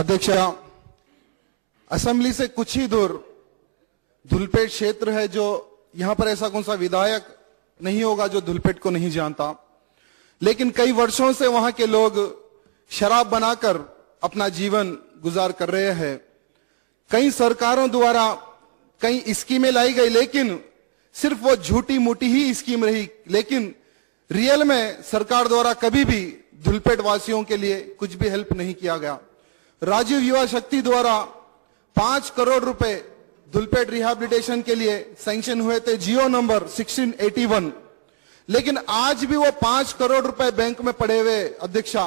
अध्यक्ष, असेंबली से कुछ ही दूर धुलपेट क्षेत्र है, जो यहां पर ऐसा कौन सा विधायक नहीं होगा जो धुलपेट को नहीं जानता। लेकिन कई वर्षों से वहां के लोग शराब बनाकर अपना जीवन गुजार कर रहे हैं। कई सरकारों द्वारा कई स्कीमें लाई गई, लेकिन सिर्फ वो झूठी मूठी ही स्कीम रही, लेकिन रियल में सरकार द्वारा कभी भी धुलपेट वासियों के लिए कुछ भी हेल्प नहीं किया गया। राजीव युवा शक्ति द्वारा 5 करोड़ रुपए धुलपेट रिहैबिलिटेशन के लिए सैंक्शन हुए थे, जियो नंबर 1681, लेकिन आज भी वो 5 करोड़ रुपए बैंक में पड़े हुए अध्यक्षा।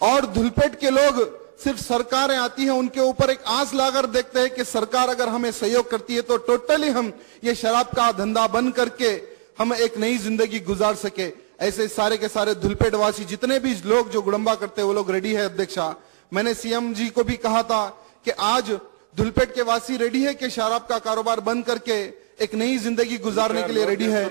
और धुलपेट के लोग सिर्फ सरकारें आती हैं उनके ऊपर एक आस लाकर देखते हैं कि सरकार अगर हमें सहयोग करती है तो टोटली हम ये शराब का धंधा बंद करके हम एक नई जिंदगी गुजार सके। ऐसे सारे के सारे धुलपेट वासी जितने भी लोग जो गुड़म्बा करते हैं वो लोग रेडी है अध्यक्षा। मैंने सीएम जी को भी कहा था कि आज धुलपेट के वासी रेडी है कि शराब का कारोबार बंद करके एक नई जिंदगी गुजारने के लिए रेडी है।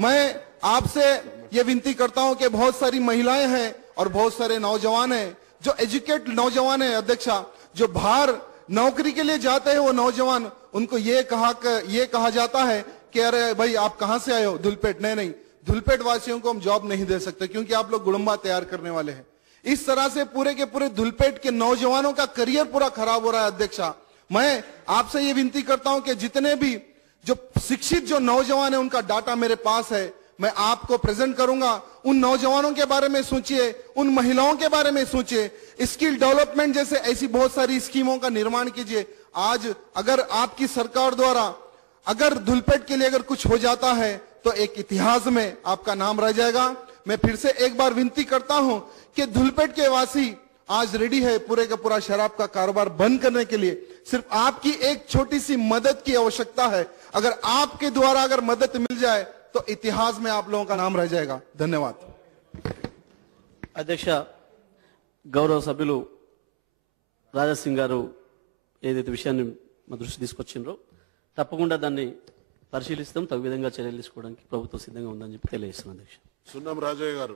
मैं आपसे ये विनती करता हूं कि बहुत सारी महिलाएं हैं और बहुत सारे नौजवान हैं जो एजुकेट नौजवान है अध्यक्षा, जो बाहर नौकरी के लिए जाते हैं वो नौजवान, उनको ये कहा जाता है कि अरे भाई आप कहां से आए हो, धुलपेट। नहीं, धुलपेट वासियों को हम जॉब नहीं दे सकते क्योंकि आप लोग गुड़म्बा तैयार करने वाले हैं। इस तरह से पूरे के पूरे धुलपेट के नौजवानों का करियर पूरा खराब हो रहा है अध्यक्षा। मैं आपसे ये विनती करता हूं कि जितने भी जो शिक्षित जो नौजवान है उनका डाटा मेरे पास है, मैं आपको प्रेजेंट करूंगा। उन नौजवानों के बारे में सोचिए, उन महिलाओं के बारे में सोचिए, स्किल डेवलपमेंट जैसे ऐसी बहुत सारी स्कीमों का निर्माण कीजिए। आज अगर आपकी सरकार द्वारा अगर धुलपेट के लिए अगर कुछ हो जाता है तो एक इतिहास में आपका नाम रह जाएगा। मैं फिर से एक बार विनती करता हूं कि धुलपेट के वासी आज रेडी है पूरे का पूरा शराब का कारोबार बंद करने के लिए। सिर्फ आपकी एक छोटी सी मदद की आवश्यकता है। अगर आपके द्वारा अगर मदद मिल जाए तो इतिहास में आप लोगों का नाम रह जाएगा। धन्यवाद अध्यक्ष। गौरव సభ్యులు రాజాసింగ్ గారు ఏదైతే విషయాన్ని మా దృష్టి తీసుకొచ్చిండ్రో తప్పకుండా దాన్ని పరిశీలిస్తాం, తగు విధంగా చర్యలు తీసుకోవడానికి ప్రభుత్వం సిద్ధంగా ఉందని చెప్పి తెలియజేస్తున్నాను అధ్యక్ష। సున్నం రాజయ్య గారు